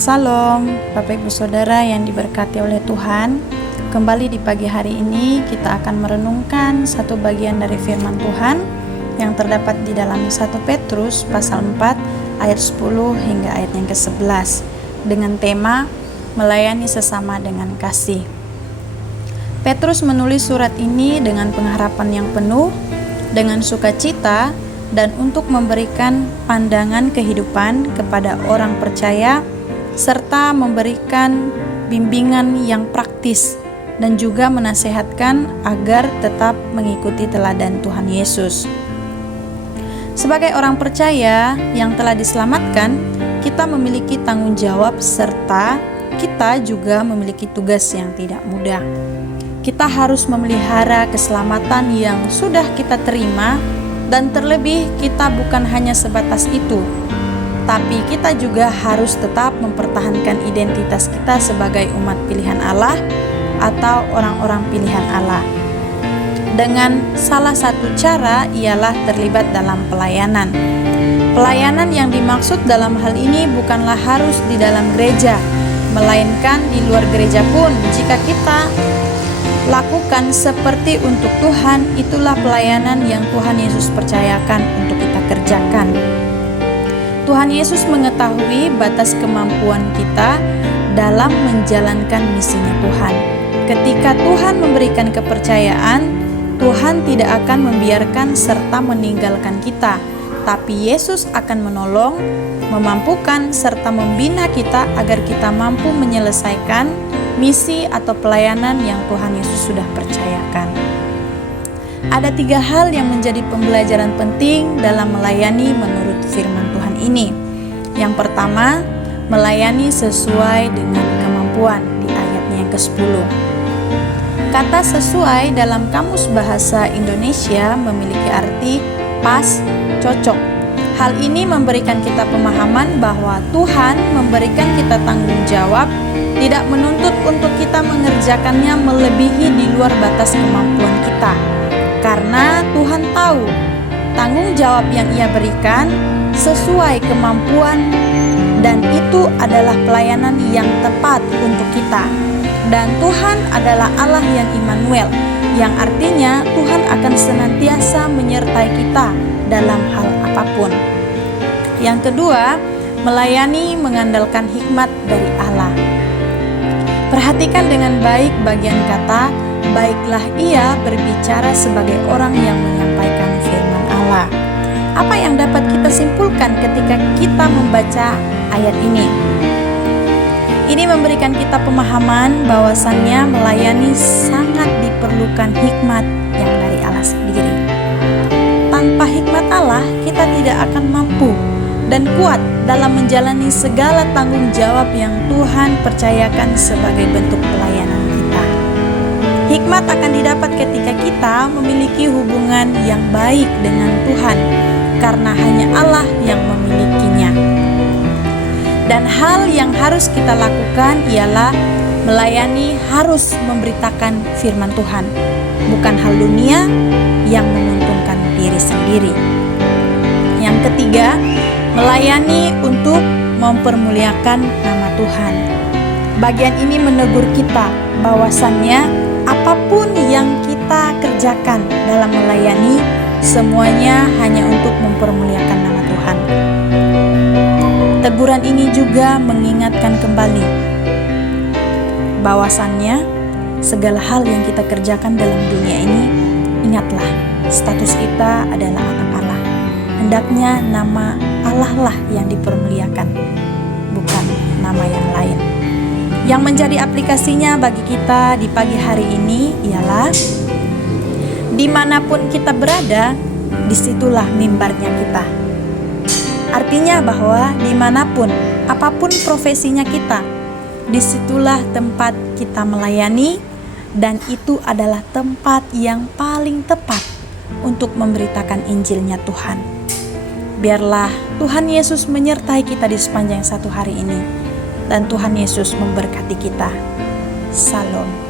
Salam, Bapak Ibu Saudara yang diberkati oleh Tuhan. Kembali di pagi hari ini kita akan merenungkan satu bagian dari firman Tuhan yang terdapat di dalam 1 Petrus pasal 4 ayat 10 hingga ayat yang ke-11 dengan tema melayani sesama dengan kasih. Petrus menulis surat ini dengan pengharapan yang penuh, dengan sukacita, dan untuk memberikan pandangan kehidupan kepada orang percaya serta memberikan bimbingan yang praktis dan juga menasehatkan agar tetap mengikuti teladan Tuhan Yesus. Sebagai orang percaya yang telah diselamatkan, kita memiliki tanggung jawab serta kita juga memiliki tugas yang tidak mudah. Kita harus memelihara keselamatan yang sudah kita terima, dan terlebih kita bukan hanya sebatas itu, tapi kita juga harus tetap mempertahankan identitas kita sebagai umat pilihan Allah atau orang-orang pilihan Allah. Dengan salah satu cara ialah terlibat dalam pelayanan. Pelayanan yang dimaksud dalam hal ini bukanlah harus di dalam gereja, melainkan di luar gereja pun jika kita lakukan seperti untuk Tuhan, itulah pelayanan yang Tuhan Yesus percayakan untuk kita kerjakan. Tuhan Yesus mengetahui batas kemampuan kita dalam menjalankan misinya Tuhan. Ketika Tuhan memberikan kepercayaan, Tuhan tidak akan membiarkan serta meninggalkan kita, tapi Yesus akan menolong, memampukan serta membina kita agar kita mampu menyelesaikan misi atau pelayanan yang Tuhan Yesus sudah percayakan. Ada 3 hal yang menjadi pembelajaran penting dalam melayani menurut firman Tuhan ini. Yang pertama, melayani sesuai dengan kemampuan di ayatnya yang ke-10. Kata sesuai dalam Kamus Bahasa Indonesia memiliki arti pas, cocok. Hal ini memberikan kita pemahaman bahwa Tuhan memberikan kita tanggung jawab, tidak menuntut untuk kita mengerjakannya melebihi di luar batas kemampuan kita. Karena Tuhan tahu tanggung jawab yang Ia berikan sesuai kemampuan, dan itu adalah pelayanan yang tepat untuk kita. Dan Tuhan adalah Allah yang Immanuel, yang artinya Tuhan akan senantiasa menyertai kita dalam hal apapun. Yang kedua, melayani mengandalkan hikmat dari Allah. Perhatikan dengan baik bagian kata, baiklah ia berbicara sebagai orang yang menyampaikan firman Allah. Apa yang dapat kita simpulkan ketika kita membaca ayat ini? Ini memberikan kita pemahaman bahwasannya melayani sangat diperlukan hikmat yang dari Allah sendiri. Tanpa hikmat Allah, kita tidak akan mampu dan kuat dalam menjalani segala tanggung jawab yang Tuhan percayakan sebagai bentuk pelayanan kita. Hikmat akan didapat ketika kita memiliki hubungan yang baik dengan Tuhan, karena hanya Allah yang memilikinya. Dan hal yang harus kita lakukan ialah melayani harus memberitakan firman Tuhan, bukan hal dunia yang menguntungkan diri sendiri. Yang ketiga, melayani untuk mempermuliakan nama Tuhan. Bagian ini menegur kita bahwasannya apapun yang kita kerjakan dalam melayani, semuanya hanya untuk mempermuliakan nama Tuhan. Teguran ini juga mengingatkan kembali bahwasannya segala hal yang kita kerjakan dalam dunia ini, ingatlah status kita adalah anak Allah. Hendaknya nama Allah lah yang dipermuliakan, bukan nama yang lain. Yang menjadi aplikasinya bagi kita di pagi hari ini ialah dimanapun kita berada, disitulah mimbarnya kita. Artinya bahwa dimanapun, apapun profesinya kita, disitulah tempat kita melayani, dan itu adalah tempat yang paling tepat untuk memberitakan Injilnya Tuhan. Biarlah Tuhan Yesus menyertai kita di sepanjang satu hari ini, dan Tuhan Yesus memberkati kita. Salam.